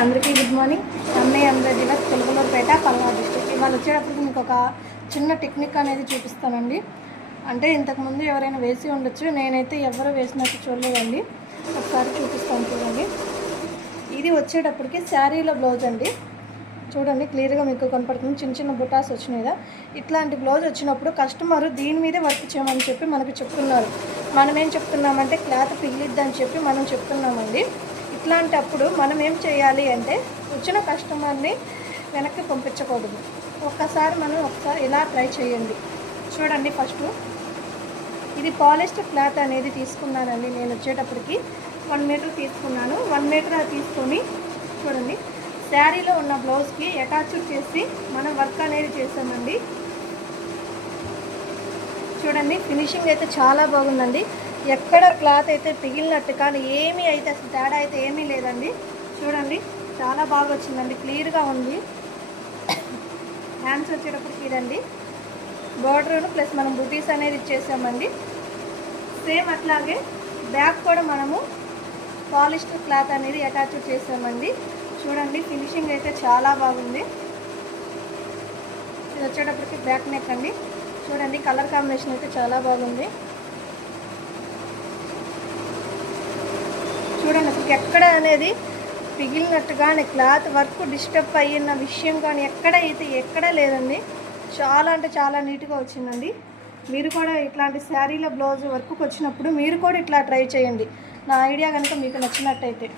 అందరికీ good morning. MA జిల్లా Chilakaluripet, Palnadu district. ఇవాళ వచ్చేటప్పటికి మీకు ఒక చిన్న టెక్నిక్ అనేది చూపిస్తానండి. అంటే ఇంతకుముందు ఎవరైనా వేసి ఉండొచ్చు, నేనైతే ఎవరు వేసినట్టు చూడలేదండి. ఒకసారి చూపిస్తాను చూడండి. ఇది వచ్చేటప్పటికి శారీలో బ్లౌజ్ అండి. చూడండి, క్లియర్గా మీకు కనపడుతుంది. చిన్న చిన్న బుటాస్ వచ్చినాయి కదా, ఇట్లాంటి బ్లౌజ్ వచ్చినప్పుడు కస్టమర్ దీని మీదే వర్క్ చేయమని చెప్పి మనకు చెప్తున్నారు. మనం ఏం చెప్తున్నామంటే క్లాత్ పిగిలిద్దని చెప్పి మనం చెప్తున్నామండి. ఇట్లాంటప్పుడు మనం ఏం చేయాలి అంటే వచ్చిన కస్టమర్ని వెనక్కి పంపించకూడదు. ఒకసారి ఇలా ట్రై చేయండి. చూడండి, ఫస్ట్ ఇది పాలిస్టర్ క్లాత్ అనేది తీసుకున్నానండి. నేను వచ్చేటప్పటికి 1 మీటర్ తీసుకున్నాను. 1 మీటర్ తీసుకొని చూడండి, శారీలో ఉన్న బ్లౌజ్కి అటాచ్ చేసి మనం వర్క్ అనేది చేసామండి. చూడండి, ఫినిషింగ్ అయితే చాలా బాగుందండి. ఎక్కడ క్లాత్ అయితే పిగిలినట్టు కానీ ఏమీ అయితే అసలు తేడా అయితే ఏమీ లేదండి. చూడండి, చాలా బాగా వచ్చిందండి, క్లియర్గా ఉంది. హ్యాండ్స్ వచ్చేటప్పటికి ఇదండి బార్డర్ ప్లస్ మనం బుటీస్ అనేది ఇచ్చేసామండి. సేమ్ అట్లాగే బ్యాక్ కూడా మనము పాలిస్టర్ క్లాత్ అనేది అటాచ్ చేసామండి. చూడండి, ఫినిషింగ్ అయితే చాలా బాగుంది. ఇది వచ్చేటప్పటికి బ్యాక్ నెక్ అండి. చూడండి, కలర్ కాంబినేషన్ అయితే చాలా బాగుంది. చూడండి, అసలు ఎక్కడ అనేది పిగిలినట్టు కానీ క్లాత్ వర్క్ డిస్టర్బ్ అయిన విషయం కానీ ఎక్కడ లేదండి. చాలా అంటే చాలా నీట్గా వచ్చిందండి. మీరు కూడా ఇట్లాంటి శారీలో బ్లౌజ్ వర్క్కి వచ్చినప్పుడు మీరు కూడా ఇట్లా ట్రై చేయండి. నా ఐడియా కనుక మీకు నచ్చినట్టయితే.